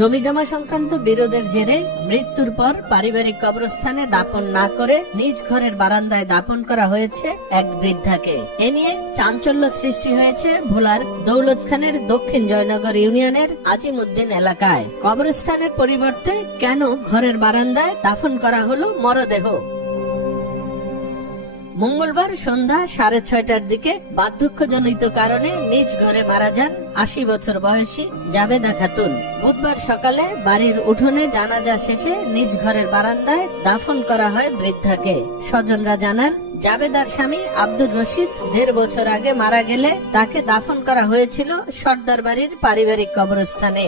জমিজমা সংক্রান্ত বিরোধের জেরে মৃত্যুর পর পারিবারিক কবরস্থানে দাফন না করে নিজ ঘরের বারান্দায় দাফন করা হয়েছে এক বৃদ্ধাকে। এ নিয়ে চাঞ্চল্য সৃষ্টি হয়েছে ভোলার দৌলত খানের দক্ষিণ জয়নগর ইউনিয়নের আজিমউদ্দিন এলাকায়। কবরস্থানের পরিবর্তে কেন ঘরের বারান্দায় দাফন করা হলো মরদেহ? মঙ্গলবার সন্ধ্যা 6:30টার দিকে বার্ধক্যজনিত কারণে নিজ ঘরে মারা যান 80 বছর বয়সী জাবেদা খাতুন। বুধবার সকালে বাড়ির উঠোনে জানাজা শেষে নিজ ঘরের বারান্দায় দাফন করা হয় বৃদ্ধাকে। স্বজনরা জানান, জাবেদার স্বামী আব্দুর রশিদ 1.5 বছর আগে মারা গেলে তাকে দাফন করা হয়েছিল সর্দার বাড়ির পারিবারিক কবরস্থানে।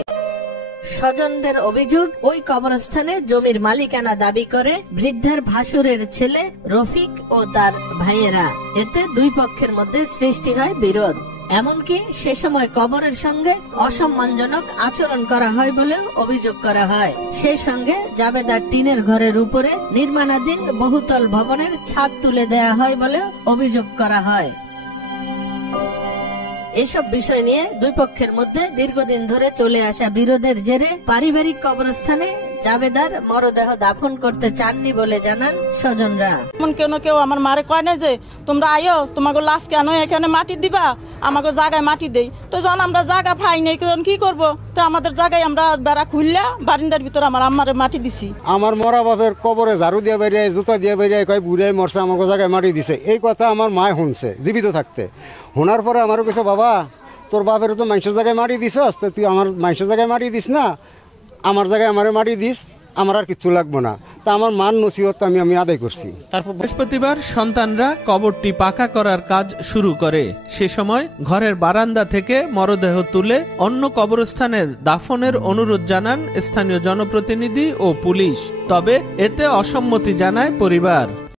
স্বজনদের অভিযোগ, ওই কবরস্থানে জমির মালিকানা দাবি করে বৃদ্ধার ভাসুরের ছেলে রফিক ও তার ভাইয়েরা। এতে দুই পক্ষের মধ্যে সৃষ্টি হয় বিরোধ। এমনকি সে সময় কবরের সঙ্গে অসম্মানজনক আচরণ করা হয় বলেও অভিযোগ করা হয়। সেই সঙ্গে জাবেদার টিনের ঘরের উপরে নির্মাণাধীন বহুতল ভবনের ছাদ তুলে দেয়া হয় বলেও অভিযোগ করা হয়। এসব বিষয় নিয়ে দুই পক্ষের মধ্যে দীর্ঘদিন ধরে চলে আসা বিরোধের জেরে পারিবারিক কবরস্থানে জাবেদার মরদেহ দাফন করতে চাননি বলে জানান স্বজনরা। কেউ আমার মারে কয় না যে তোমরা আয়ো, তোমাকে লাশ কেন এখানে মাটি দিবা, আমাকে জায়গায় মাটি দেই। তো যখন আমরা জায়গা পাই নাই কি করব, তো আমাদের জায়গায় আমরা বেড়া খুললা বারিন্দার ভিতরে আমার আম্মারে মাটি দিছি। আমার মরা বাপের কবরে ঝাড়ু দিয়ে বেরিয়ে জুতা দিয়ে বেরিয়ে কয় বুড়াই মরছে, আমাকে জায়গায় মাটি দিছে। এই কথা আমার মায় শুনছে জীবিত থাকতে। শোনার পরে আমারও কিছু, বাবা তোর বাপের তো মানুষের জায়গায় মাটি দিছস, তো তুই আমার মানুষের জায়গায় মাটি দিস না, আমার জায়গায় আমারে মাটি দিস, আমার আর কিছু লাগবো না। তা আমার মান নসিহত আমি আদায় করছি। তারপর বৃহস্পতিবার সন্তানরা কবরটি পাকা করার কাজ শুরু করে। সে সময় ঘরের বারান্দা থেকে মরদেহ তুলে অন্য কবরস্থানে দাফনের অনুরোধ জানান স্থানীয় জনপ্রতিনিধি ও পুলিশ। তবে এতে অসম্মতি জানায় পরিবার।